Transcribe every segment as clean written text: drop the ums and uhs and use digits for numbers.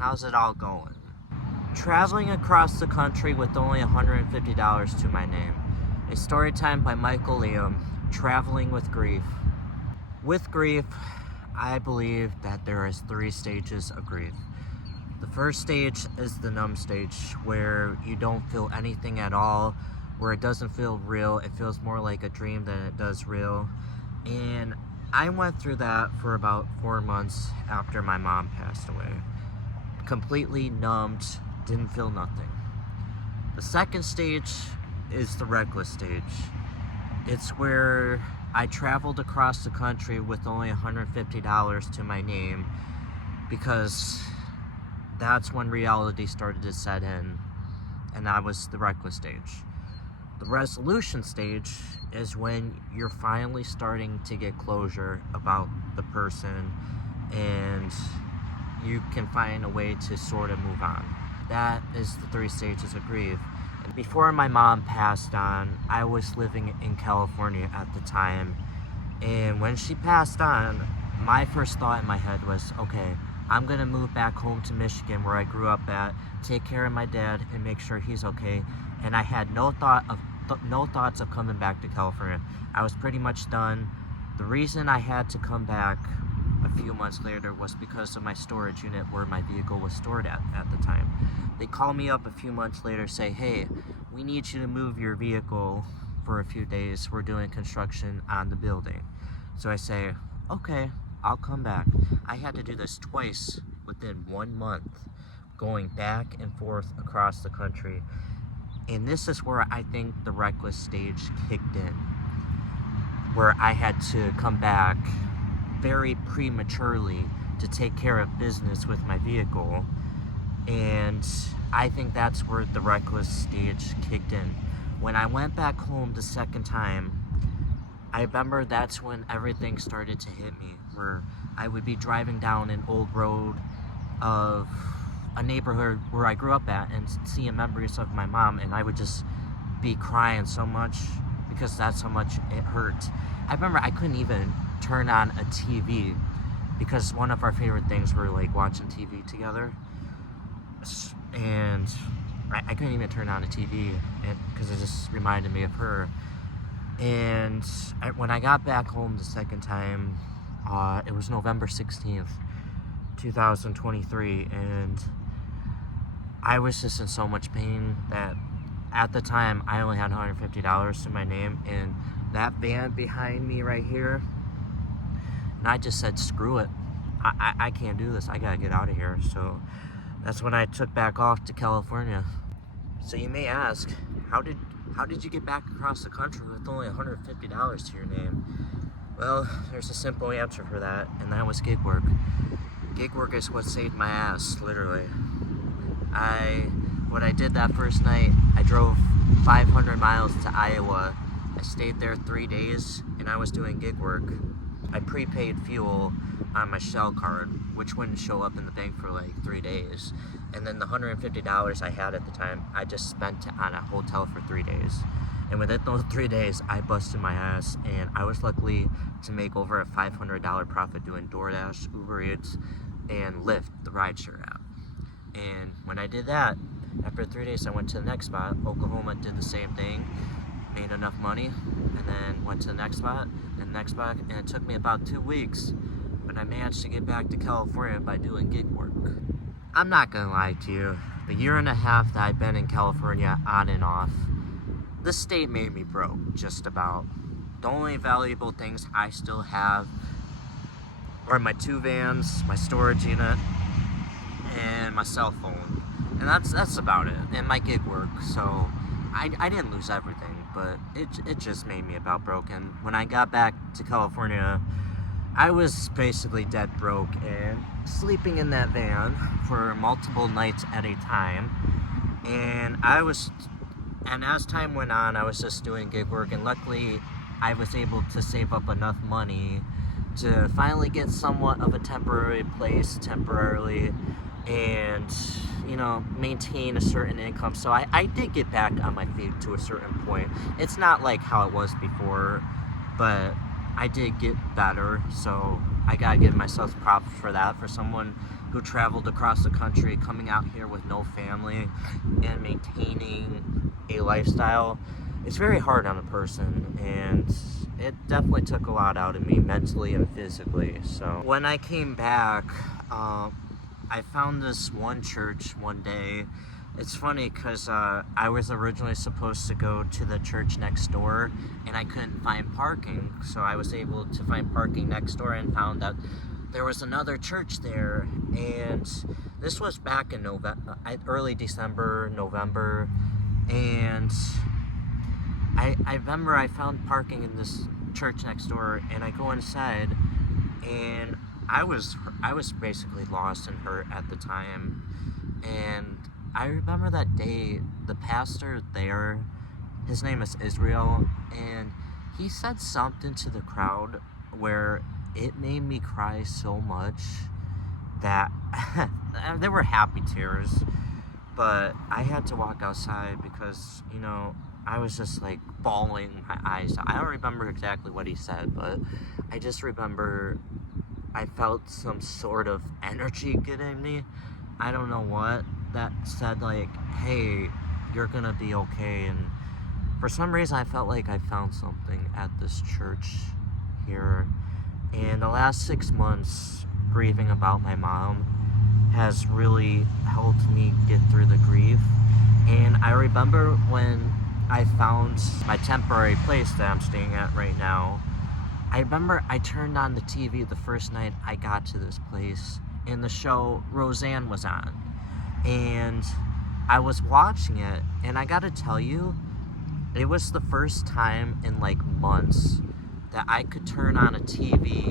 How's it all going? Traveling across the country with only $150 to my name. A story time by Michael Liam, Traveling with Grief. With grief, I believe that there is 3 stages of grief. The first stage is the numb stage, where you don't feel anything at all, where it doesn't feel real. It feels more like a dream than it does real. And I went through that for about 4 months after my mom passed away. Completely numbed, didn't feel nothing. The second stage is the reckless stage. It's where I traveled across the country with only $150 to my name, because that's when reality started to set in, and that was the reckless stage. The resolution stage is when you're finally starting to get closure about the person and you can find a way to sort of move on. That is the 3 stages of grief. And before my mom passed on, I was living in California at the time, and when she passed on, my first thought in my head was, okay, I'm gonna move back home to Michigan where I grew up at, take care of my dad and make sure he's okay. And I had no thoughts of coming back to California. I was pretty much done. The reason I had to come back a few months later was because of my storage unit where my vehicle was stored at the time. They called me up a few months later, say, hey, we need you to move your vehicle for a few days. We're doing construction on the building. So I say, okay, I'll come back. I had to do this twice within 1 month, going back and forth across the country. And this is where I think the reckless stage kicked in, where I had to come back very prematurely to take care of business with my vehicle. And I think that's where the reckless stage kicked in. When I went back home the second time, I remember that's when everything started to hit me, where I would be driving down an old road of a neighborhood where I grew up at and seeing memories of my mom, and I would just be crying so much because that's how much it hurt. I remember I couldn't even turn on a TV because one of our favorite things were like watching TV together, and I couldn't even turn on a TV because it just reminded me of her. And when I got back home the second time, it was November 16th, 2023, and I was just in so much pain that at the time I only had $150 to my name, and that van behind me right here, and I just said, screw it, I can't do this, I gotta get out of here. So that's when I took back off to California. So you may ask, how did you get back across the country with only $150 to your name? Well, there's a simple answer for that, and that was gig work. Gig work is what saved my ass, literally. What I did that first night, I drove 500 miles to Iowa. I stayed there 3 days, and I was doing gig work. I prepaid fuel on my Shell card, which wouldn't show up in the bank for like 3 days. And then the $150 I had at the time, I just spent on a hotel for 3 days. And within those 3 days, I busted my ass, and I was lucky to make over a $500 profit doing DoorDash, Uber Eats, and Lyft, the rideshare app. And when I did that, after 3 days, I went to the next spot. Oklahoma, did the same thing, made enough money, and then went to the next spot, and the next spot, and it took me about 2 weeks, but I managed to get back to California by doing gig work. I'm not gonna lie to you, the year and a half that I've been in California on and off, the state made me broke, just about. The only valuable things I still have are my 2 vans, my storage unit, and my cell phone. And that's about it, and my gig work. So I didn't lose everything, but it just made me about broken. When I got back to California, I was basically dead broke and sleeping in that van for multiple nights at a time. And as time went on, I was just doing gig work, and luckily I was able to save up enough money to finally get somewhat of a temporary place temporarily, and maintain a certain income. So I did get back on my feet to a certain point. It's not like how it was before, but I did get better. So I gotta give myself props for that, for someone who traveled across the country, coming out here with no family and maintaining a lifestyle. It's very hard on a person, and it definitely took a lot out of me mentally and physically. So when I came back, I found this one church one day. It's funny because I was originally supposed to go to the church next door, and I couldn't find parking. So I was able to find parking next door and found out there was another church there. And this was back in November, early December, November. And I remember I found parking in this church next door, and I go inside, and I was basically lost and hurt at the time. And I remember that day, the pastor there, his name is Israel, and he said something to the crowd where it made me cry so much that there were happy tears, but I had to walk outside because, you know, I was just like bawling my eyes out. I don't remember exactly what he said, but I just remember I felt some sort of energy getting me. I don't know what, that said like, hey, you're gonna be okay. And for some reason I felt like I found something at this church here. And the last 6 months grieving about my mom has really helped me get through the grief. And I remember when I found my temporary place that I'm staying at right now, I remember I turned on the TV the first night I got to this place, and the show Roseanne was on. And I was watching it, and I gotta tell you, it was the first time in like months that I could turn on a TV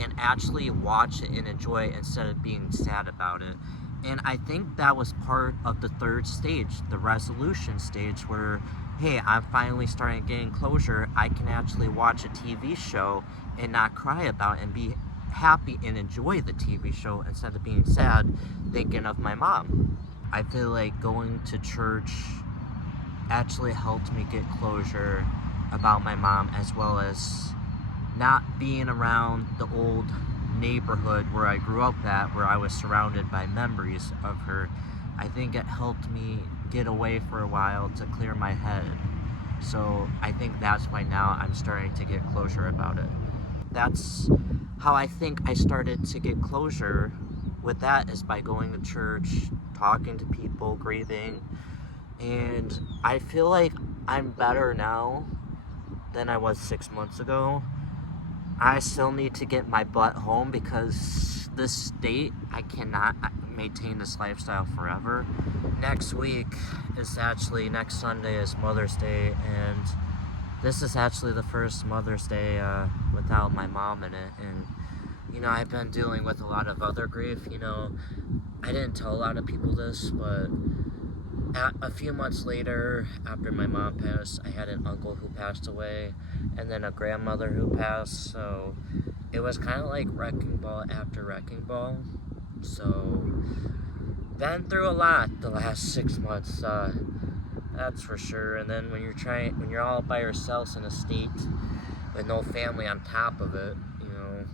and actually watch it and enjoy it instead of being sad about it. And I think that was part of the third stage, the resolution stage, where, hey, I'm finally starting getting closure. I can actually watch a TV show and not cry about it and be happy and enjoy the TV show instead of being sad thinking of my mom. I feel like going to church actually helped me get closure about my mom, as well as not being around the old neighborhood where I grew up at, where I was surrounded by memories of her. I think it helped me get away for a while to clear my head. So I think that's why now I'm starting to get closure about it. That's how I think I started to get closure with that, is by going to church, talking to people, grieving. And I feel like I'm better now than I was 6 months ago. I still need to get my butt home because this state, I cannot maintain this lifestyle forever. Next Sunday is Mother's Day, and this is actually the first Mother's Day without my mom in it. And, you know, I've been dealing with a lot of other grief. You know, I didn't tell a lot of people this, but a few months later, after my mom passed, I had an uncle who passed away, and then a grandmother who passed. So it was kind of like wrecking ball after wrecking ball. So been through a lot the last 6 months, that's for sure. And then when you're all by yourselves in a state with no family on top of it, you know,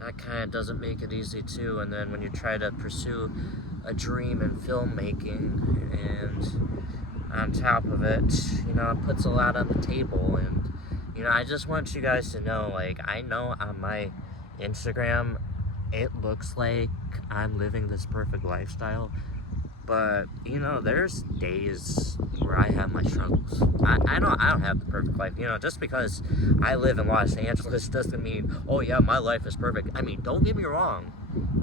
that kind of doesn't make it easy too. And then when you try to pursue a dream in filmmaking, and on top of it, you know, it puts a lot on the table. And, you know, I just want you guys to know, like, I know on my Instagram it looks like I'm living this perfect lifestyle, but, you know, there's days where I have my struggles. I don't have the perfect life. You know, just because I live in Los Angeles doesn't mean, oh yeah, my life is perfect. I mean, don't get me wrong,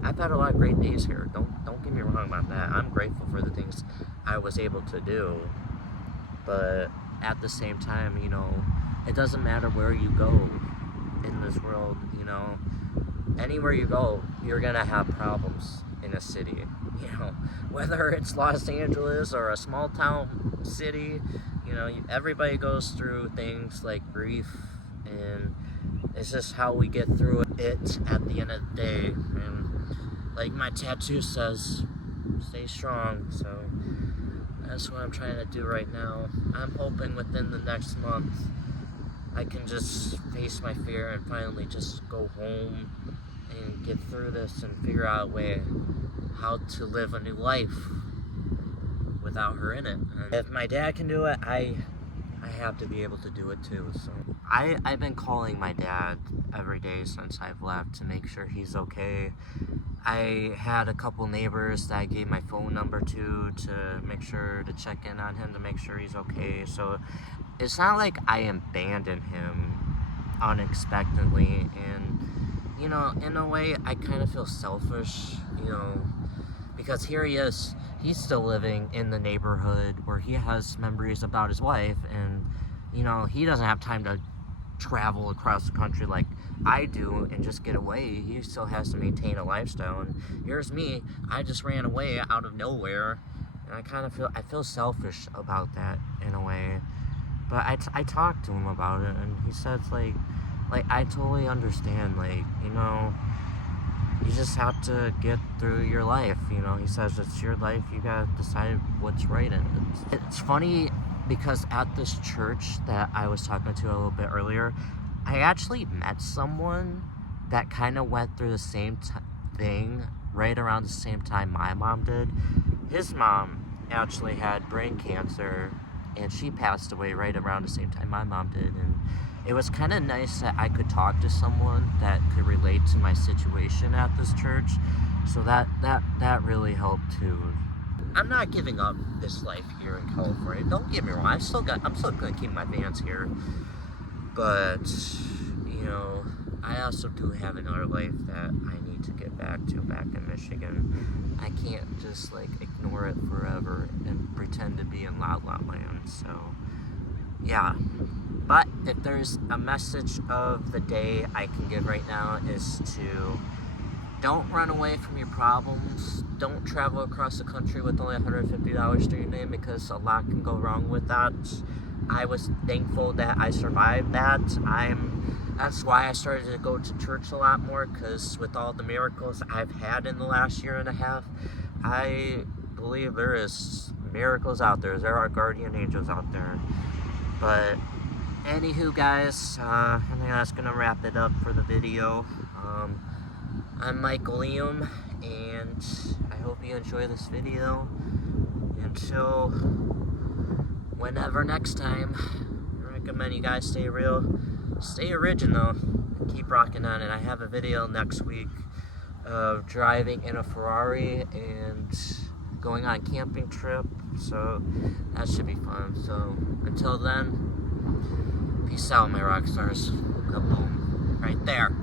I've had a lot of great days here. Don't get me wrong about that. I'm grateful for the things I was able to do. But at the same time, you know, it doesn't matter where you go in this world, you know. Anywhere you go, you're gonna have problems in a city. You know, whether it's Los Angeles or a small town city, you know, everybody goes through things like grief, and it's just how we get through it at the end of the day. And like my tattoo says, stay strong. So that's what I'm trying to do right now. I'm hoping within the next month I can just face my fear and finally just go home and get through this and figure out a way how to live a new life without her in it. And if my dad can do it, I have to be able to do it too. So I've been calling my dad every day since I've left to make sure he's okay. I had a couple neighbors that I gave my phone number to make sure to check in on him to make sure he's okay. So it's not like I abandoned him unexpectedly, and you know, in a way I kind of feel selfish, you know, because here he is, he's still living in the neighborhood where he has memories about his wife, and you know, he doesn't have time to travel across the country like I do and just get away. He still has to maintain a lifestyle, and here's me, I just ran away out of nowhere, and I feel selfish about that in a way. But I talked to him about it, and he says like I totally understand, like, you know, you just have to get through your life, you know. He says it's your life, you gotta decide what's right in it. It's funny because at this church that I was talking to a little bit earlier, I actually met someone that kind of went through the same thing right around the same time my mom did. His mom actually had brain cancer, and she passed away right around the same time my mom did, and it was kind of nice that I could talk to someone that could relate to my situation at this church, so that really helped too. I'm not giving up this life here in California. Don't get me wrong, I'm still gonna keep my vans here, but you know, I also do have another life that I need to get back in Michigan. I can't just like ignore it forever and pretend to be in La La Land. So yeah, but if there's a message of the day I can give right now, is to don't run away from your problems. Don't travel across the country with only $150 to your name, because a lot can go wrong with that. I was thankful that I survived that. That's why I started to go to church a lot more, because with all the miracles I've had in the last year and a half, I believe there is miracles out there. There are guardian angels out there. But anywho, guys, I think that's gonna wrap it up for the video. I'm Michael Liam, and I hope you enjoy this video. Until whenever next time, I recommend you guys stay real, stay original, and keep rocking on it. I have a video next week of driving in a Ferrari and going on a camping trip, so that should be fun. So until then, peace out, my rock stars. Kaboom. Right there.